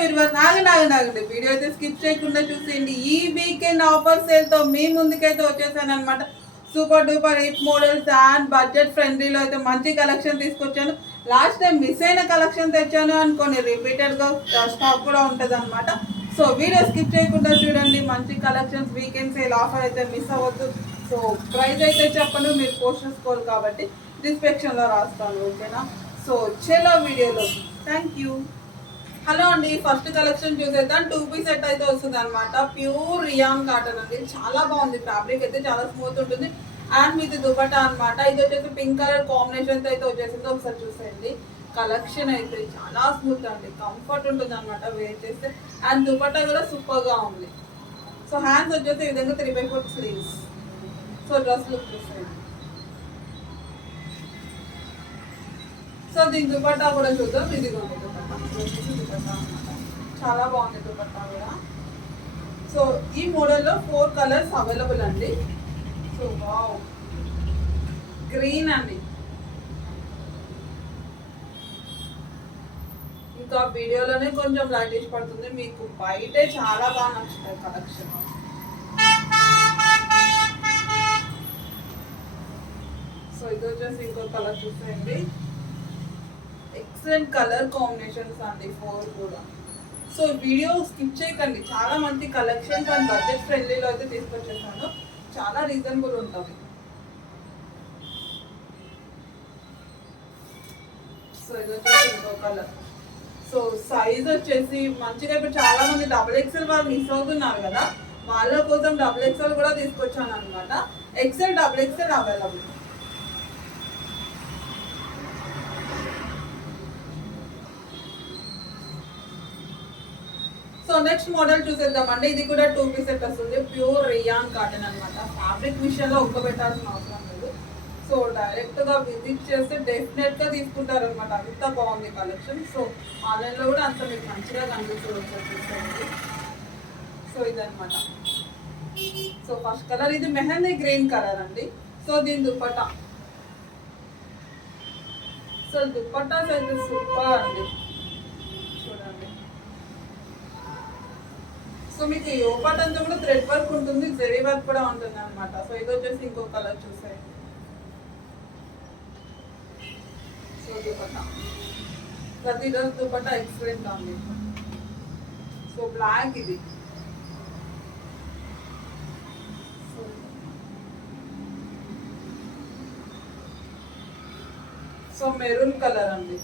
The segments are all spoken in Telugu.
విరువర్ నాగ నాగ నాగండి. వీడియో అయితే స్కిప్ చేయకుండా చూసేయండి. ఈ వీకెండ్ ఆఫర్ సేల్తో మీ ముందుకైతే వచ్చేసాను అనమాట super duper hit models and budget ఫ్రెండ్లీలో అయితే మంచి కలెక్షన్ తీసుకొచ్చాను. లాస్ట్ టైం మిస్ అయిన కలెక్షన్ తెచ్చాను అనుకోని రిపీటెడ్గా స్టాక్ కూడా ఉంటుంది అనమాట సో వీడియో స్కిప్ చేయకుండా చూడండి. మంచి కలెక్షన్స్ వీకెండ్ సేల్ ఆఫర్ అయితే మిస్ అవ్వద్దు. సో ప్రైజ్ అయితే చెప్పను మీరు పోస్ట్ చేసుకోవాలి కాబట్టి డిస్క్రిప్షన్లో రాస్తాను ఓకేనా? సో చెలో వీడియోలో. Thank you. హలో అండి ఫస్ట్ కలెక్షన్ చూసేద్దాం టూ పీస్ సెట్ అయితే వస్తుంది అనమాట ప్యూర్ రియాన్ కాటన్ అండి. చాలా బాగుంది ఫ్యాబ్రిక్ అయితే చాలా స్మూత్ ఉంటుంది. అండ్ మీది దుపట్టా అనమాట ఇది వచ్చేసి పింక్ కలర్ కాంబినేషన్ అయితే వచ్చేసింది. ఒకసారి చూసేయండి. కలెక్షన్ అయితే చాలా స్మూత్ అండి. కంఫర్ట్ ఉంటుంది అనమాట వేర్ చేస్తే. అండ్ దుపట్టా కూడా సూపర్గా ఉంది. సో హ్యాండ్స్ వచ్చేసి ఈ విధంగా three by four sleeves so dress look చూసేయండి సో దీని దుపట్టా కూడా చూద్దాం. ఇది దుపట్టా. చాలా బాగుంది దుపట్టా కూడా. సో ఈ మోడల్లో ఫోర్ కలర్స్ అవైలబుల్ అండి. So wow. గ్రీన్ అండి. ఇంకా వీడియోలోనే కొంచెం లైటిష్ పడుతుంది. మీకు బయటే చాలా బాగా నచ్చుతాయి కలెక్షన్ సో ఇది వచ్చేసి ఇంకో కలర్ చూసేయండి. ఎక్సలెంట్ కలర్ కాంబినేషన్స్ అండి ఫోర్ కూడా. సో వీడియో స్కిప్ చేయకండి. చాలా మంచి కలెక్షన్స్ అండ్ బడ్జెట్ ఫ్రెండ్లీలో అయితే తీసుకొచ్చేసాను. చాలా రీజనబుల్ ఉంటుంది. సో ఇది వచ్చేసి ఇంకో కలర్ సో సైజ్ వచ్చేసి మంచిగా ఇప్పుడు చాలా మంది డబుల్ ఎక్సెల్ వాళ్ళు మిస్ అవుతున్నారు కదా వాళ్ళ కోసం డబుల్ ఎక్సెల్ కూడా తీసుకొచ్చాను అనమాట XL double XL available so next model చూసేద్దామండి. ఇది కూడా టూ పీస్ సెట్ వస్తుంది. ప్యూర్ రియాన్ కాటన్ అనమాట ఫ్యాబ్రిక్ మిషన్లో ఉక్కబెట్టాల్సిన అవసరం లేదు. సో డైరెక్ట్గా విజిట్ చేస్తే డెఫినెట్గా తీసుకుంటారు అనమాట అంత బాగుంది కలెక్షన్ సో ఆన్లైన్లో కూడా అంత మీకు మంచిగా కనిపిస్తుంది చూసేయండి. సో ఇదనమాట సో ఫస్ట్ కలర్ ఇది మెహందీ గ్రీన్ కలర్ అండి. సో దీని దుప్పటా సో దుప్పటాస్ అయితే సూపర్ అండి చూడండి సో మీకు ఈ ఓపాట్ అంతా కూడా థ్రెడ్ వర్క్ ఉంటుంది జరీ వర్క్ కూడా ఉంటుంది అనమాట సో ఇది వచ్చేసి ఇంకో కలర్ చూసాయి. సో దుపట్టా. ప్రతి రోజు దుపట్టా ఎక్సలెంట్ ఉంది. సో బ్లాక్ ఇది. సో మెరూన్ కలర్ అండి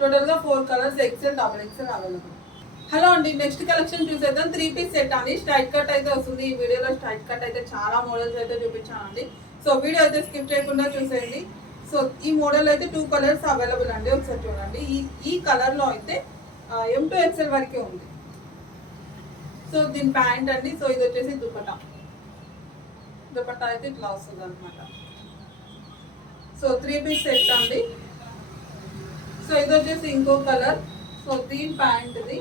టోటల్గా four colours XL double XL available hello అండి నెక్స్ట్ కలెక్షన్ చూసేద్దాం. త్రీ పీస్ సెట్ అని స్ట్రైట్ కట్ అయితే వస్తుంది. ఈ వీడియోలో స్ట్రైట్ కట్ అయితే చాలా మోడల్స్ అయితే చూపించానండి. సో వీడియో అయితే స్కిప్ చేయకుండా చూసేయండి. సో ఈ మోడల్ అయితే టూ కలర్స్ అవైలబుల్ అండి. ఒకసారి చూడండి. ఈ ఈ కలర్లో అయితే ఎం టు ఎక్సెల్ వరకే ఉంది. సో దీని ప్యాంట్ అండి. సో ఇది వచ్చేసి దుపట్టా. దుపట్టా అయితే ఇట్లా వస్తుంది అనమాట సో త్రీ పీస్ సెట్ అండి. సో ఇది వచ్చేసి ఇంకో కలర్. సో దీని ప్యాంట్ది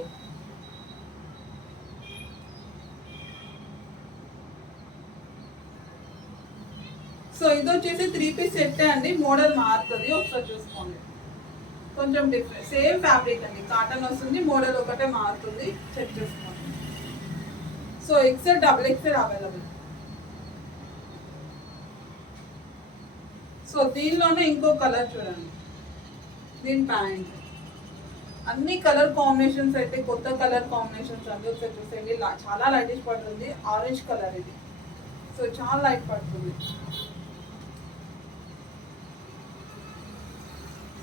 సో ఇది వచ్చేసి త్రీ పీస్ సెట్ అండి. మోడల్ మారుతుంది. ఒకసారి చూసుకోండి. కొంచెం డిఫరెంట్ సేమ్ ఫ్యాబ్రిక్ అండి. కాటన్ వస్తుంది మోడల్ ఒకటే మారుతుంది. చెక్ చేసుకోండి. So XL double XL available. So దీనిలోనే ఇంకో కలర్ చూడండి. దీని ప్యాంట్. అన్ని కలర్ కాంబినేషన్స్ అయితే కొత్త కలర్ కాంబినేషన్స్ అండి ఒకసారి చూసేయండి. చాలా లైటిష్ పడుతుంది. ఆరెంజ్ కలర్ ఇది. సో చాలా లైట్ పడుతుంది.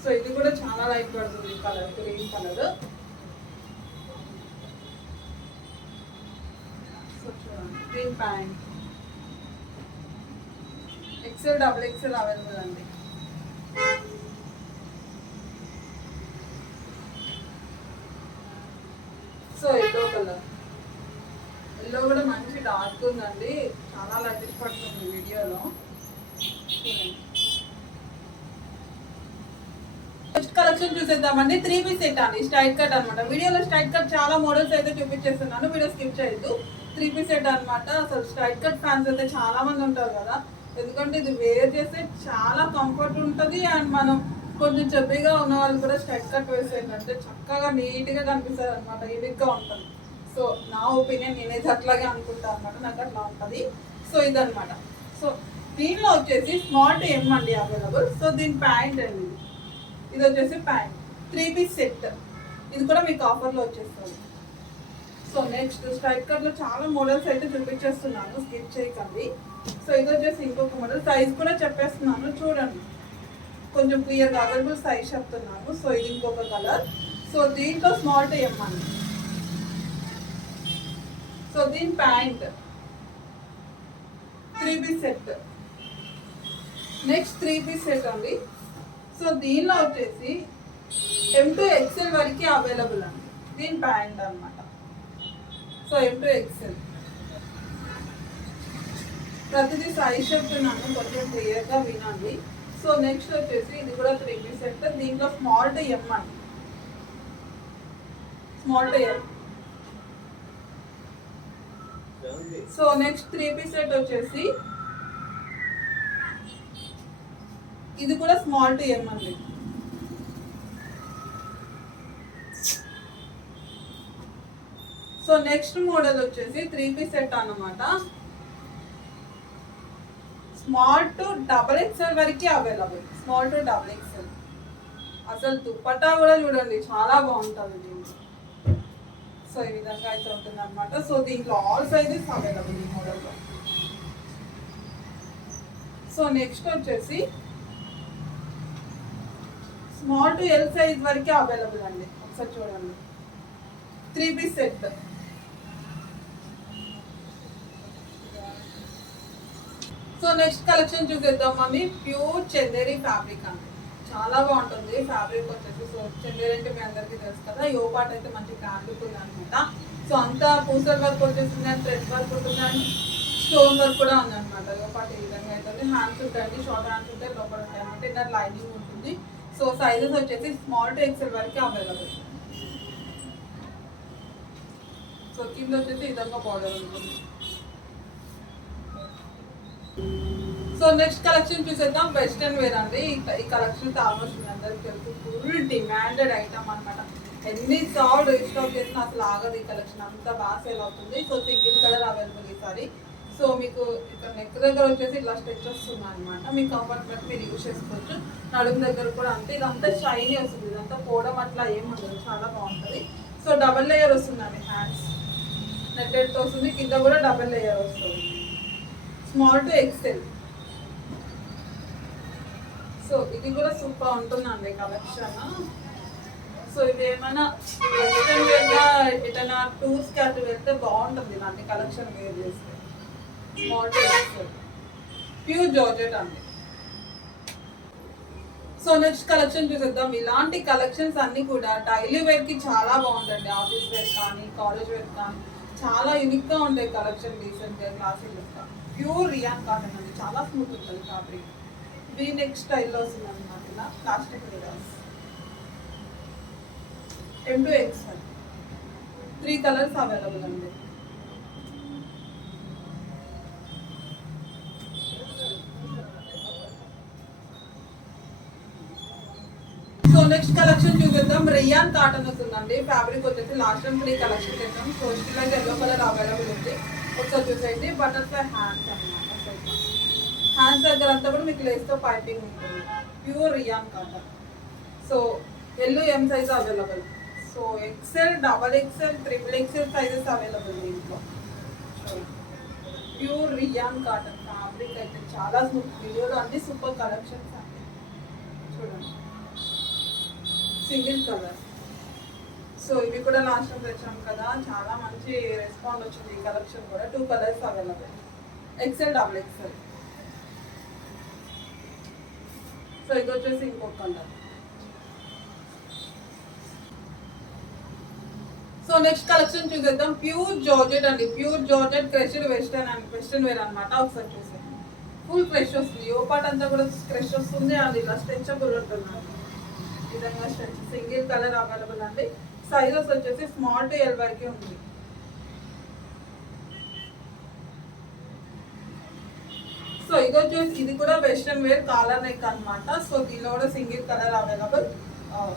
సో ఇది కూడా చాలా లైట్ పడుతుంది కలర్ గ్రీన్ కలర్. సో చూడండి green pant. XL double XL available అండి. సో ఎల్లో కలర్ ఎల్లో కూడా మంచి డార్క్ ఉందండి. చాలా లైటిష్ పడుతుంది వీడియోలో. నెక్స్ట్ కలెక్షన్ చూసేద్దామండి. త్రీ పీస్ సెట్ అండి. స్ట్రైట్ కట్ అనమాట వీడియోలో స్ట్రైట్ కట్ చాలా మోడల్స్ అయితే చూపించేస్తున్నాను. వీడియో స్కిప్ చేయొద్దు. త్రీ పీస్ సెట్ అనమాట అసలు స్ట్రైట్ కట్ ఫ్యాన్స్ అయితే చాలా మంది ఉంటారు కదా. ఎందుకంటే ఇది వేర్ చేస్తే చాలా కంఫర్ట్ ఉంటుంది అండ్ మనం కొంచెం చెప్పిగా ఉన్న వాళ్ళు కూడా స్ట్రైట్ కట్ వేసేటంటే చక్కగా నీట్గా కనిపిస్తుంది అనమాట ఇదిగ్గా ఉంటుంది. సో నా ఒపీనియన్ నేనైతే అట్లాగే అనుకుంటాను అనమాట నాకు అట్లా ఉంటుంది. సో ఇదనమాట సో దీనిలో వచ్చేసి స్మార్ట్ ఎం అండి అవైలబుల్ సో దీని ప్యాంట్ అండి ఇది. ఇది వచ్చేసి ప్యాంట్. Three piece set. ఇది కూడా మీకు ఆఫర్లో వచ్చేస్తుంది. సో నెక్స్ట్ స్ట్రైట్ కట్లో చాలా మోడల్స్ అయితే చూపించేస్తున్నాను. స్కిప్ చేయకండి. సో ఇది వచ్చేసి ఇంకొక మోడల్ సైజ్ కూడా చెప్పేస్తున్నాను. చూడండి. కొంచెం క్లియర్గా అవైలబుల్ సైజ్ చెప్తున్నాను. సో ఇది ఇంకొక కలర్ సో దీంట్లో స్మాల్ టు సో దీని pant. Three piece set next three piece set అండి. సో దీనిలో వచ్చేసి ఎం టు ఎక్సెల్ వరకు అవైలబుల్ అండి. దీని ప్యాంట్ అన్నమాట. సో ఎం టు ఎక్సెల్ ప్రతిదీ సాయి చెప్తున్నాను కొంచెం క్లియర్గా వినండి. సో నెక్స్ట్ వచ్చేసి ఇది కూడా త్రీ పీస్ సెట్ దీంట్లో స్మాల్ టు ఎం అండి. Small to M so next three piece set వచ్చేసి ఇది కూడా స్మాల్ టు ఎం అండి. సో నెక్స్ట్ మోడల్ వచ్చేసి త్రీ పీస్ సెట్ అనమాట స్మాల్ టు డబల్ ఎక్స్ఎల్ వరకు available. Small to double XL. అసలు దుప్పట్టా కూడా చూడండి చాలా బాగుంటుంది దీంట్లో సో ఈ విధంగా అయితే ఉంటుంది అనమాట సో దీంట్లో ఆల్ సైజెస్ అవైలబుల్ ఈ మోడల్లో. సో నెక్స్ట్ వచ్చేసి స్మాల్ టు ఎల్ సైజ్ వరకే అవైలబుల్ అండి. ఒకసారి చూడండి. Three piece set. So next collection చూసేద్దామండి. ప్యూర్ చందేరి ఫ్యాబ్రిక్ అండి. చాలా బాగుంటుంది ఫ్యాబ్రిక్ వచ్చేసి. సో చందేరి అంటే మీ అందరికీ తెలుసు కదా. యో పాట అయితే మంచి ఫ్యాబ్రిక్ ఉంది అనమాట సో అంతా పూసర్ వర్క్ వచ్చేసింది అండ్ థ్రెడ్ వర్క్ ఉంటుంది అండ్ స్టోన్ వర్క్ కూడా ఉంది అనమాట యో పాట ఈ విధంగా అయితే హ్యాండ్స్ ఉంటాయండి షార్ట్ హ్యాండ్స్ ఉంటాయి లోపల ఉంటాయి అనమాట ఇన్నర్ లైనింగ్ ఉంటుంది. సో సైజెస్ వచ్చేసి స్మాల్ టు ఎక్సెల్ వరకు అవైలబుల్ సో కింద వచ్చేసి ఈ విధంగా బార్డర్ ఉంటుంది సో నెక్స్ట్ కలెక్షన్ చూసేద్దాం. వెస్టర్న్ వేర్ అండి. ఈ- కలెక్షన్ ఆల్మోస్ట్ మీ అందరికి తెలుసు. ఫుల్ డిమాండెడ్ ఐటమ్ అనమాట ఎన్ని సార్లు స్టాక్ చేసినా అసలు ఆగదు ఈ కలెక్షన్ అంతా బాగా సేల్ అవుతుంది. సో సింగిల్ కలర్ అవైలబుల్ ఈసారి సో మీకు ఇక్కడ నెక్ దగ్గర వచ్చేసి ఇట్లా స్ట్రెచ్ వస్తుంది అనమాట మీకు కంఫర్ట్ బట్టి మీరు యూజ్ చేసుకోవచ్చు. నడుము దగ్గర కూడా అంతే. ఇదంతా షైనీ వస్తుంది. ఇదంతా పోవడం అట్లా ఏం ఉండదు. చాలా బాగుంటుంది. సో డబల్ లేయర్ వస్తుందండి హ్యాండ్స్ నెట్టెడ్తో వస్తుంది. కింద కూడా డబల్ లేయర్ వస్తుంది. స్మాల్ టు ఎక్సెల్ సో ఇది కూడా సూపర్ ఉంటుందండి కలెక్షన్? సో ఇది ఏమైనా ఏదైనా వేర్గా టూర్స్కి అటు వెళ్తే బాగుంటుంది ఇలాంటి కలెక్షన్ వేర్ చేస్తే. మోడల్స్ ప్యూర్ జార్జెట్ అండి. సో నెక్స్ట్ కలెక్షన్ చూసేద్దాం. ఇలాంటి కలెక్షన్స్ అన్ని కూడా డైలీ వేర్కి చాలా బాగుంటుంది ఆఫీస్ వేర్ కానీ కాలేజ్ వేర్ కానీ చాలా యూనిక్గా ఉంటాయి కలెక్షన్ డీసెంట్గా క్లాసిక్ ప్యూర్ రియాన్ కాటన్ అండి. చాలా స్మూత్ ఉంటుంది ఫ్యాబ్రిక్ వీ నెక్ స్టైల్లో వస్తుంది అనమాట ఇలా plastic రిడాస్ M to XL three colours available అండి సో నెక్స్ట్ కలెక్షన్ చూపిద్దాం. రియాన్ కాటన్ వస్తుందండి ఫ్యాబ్రిక్ వచ్చేసి లాస్ట్ టైం త్రీ కలెక్షన్ చేద్దాం సోషల్ ఎల్లో కలర్ అవైలబుల్ ఉంది. ఒకసారి చూసేయండి. బటర్ఫ్లై హ్యాండ్స్ అనమాట హ్యాండ్స్ దగ్గర అంతా కూడా మీకు లేస్తో పైపింగ్ ఉంటుంది. Pure rayon cotton so yellow M size available so XL double XL triple XL sizes available దీంట్లో. ప్యూర్ రియాన్ కాటన్ ఫ్యాబ్రిక్ అయితే చాలా స్మూత్ వీడియోలో అన్ని సూపర్ కలెక్షన్స్ అండి చూడండి. సింగిల్ కలర్ సో ఇవి కూడా లాస్ట్ టైం తెచ్చాం కదా. చాలా మంచి రెస్పాండ్ వచ్చింది ఈ కలెక్షన్ కూడా. Two colours available XL double XL so ఇది వచ్చేసి ఇంకొక కలర్ సో నెక్స్ట్ కలెక్షన్ చూసేద్దాం. ప్యూర్ జార్జెట్ అండి. Pure georgette crusher western and western wear అనమాట ఒకసారి చూసేయండి ఫుల్ క్రెష్ వస్తుంది. ఓ పార్ట్ అంతా కూడా క్రెష్ వస్తుంది. అది ఇలా స్ట్రెచబుల్ ఉంటుంది విధంగా స్ట్రెచ్ సింగిల్ కలర్ అవైలబుల్ అండి. సైజెస్ వచ్చేసి స్మాల్ టు ఎల్ వరకే ఉంది. సో ఇది వచ్చేసి ఇది కూడా వెస్ట్రన్ వేర్ కాలర్ నెక్ అన్నమాట. సో దీనిలో కూడా single colour available.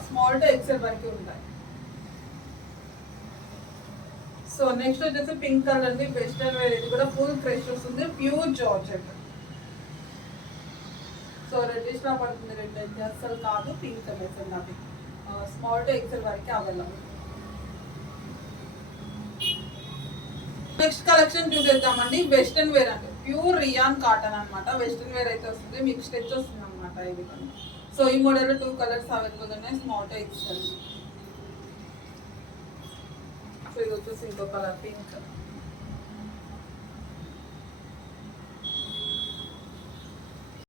Small to XL వరకు ఉంటాయి. సో నెక్స్ట్ వచ్చేసి పింక్ కలర్ అండి. వెస్టర్న్ వేర్ ఇది కూడా ఫుల్ ఫ్రెష్ వస్తుంది. Pure georgette. సో రెడ్డిష్ లా పడుతుంది రెడ్ అయితే. అసలు కాదు. పింక్ కలర్ అది స్మాల్ టు ఎక్సెల్ వరకు అవైలబుల్. నెక్స్ట్ కలెక్షన్ చూసేద్దామండి. వెస్టర్న్ వేర్ అండి. ప్యూర్ రియాన్ కాటన్ అన్నమాట. వెస్ట్రన్ వేర్ అయితే వస్తుంది మీకు స్టెచ్ వస్తుంది అనమాట ఇది సో ఈ మోడల్ టూ కలర్స్ అవైలబుల్ ఉన్నాయి స్మాల్ టు ఎక్సెల్ సో ఇది వచ్చేసి ఇంకో కలర్ పింక్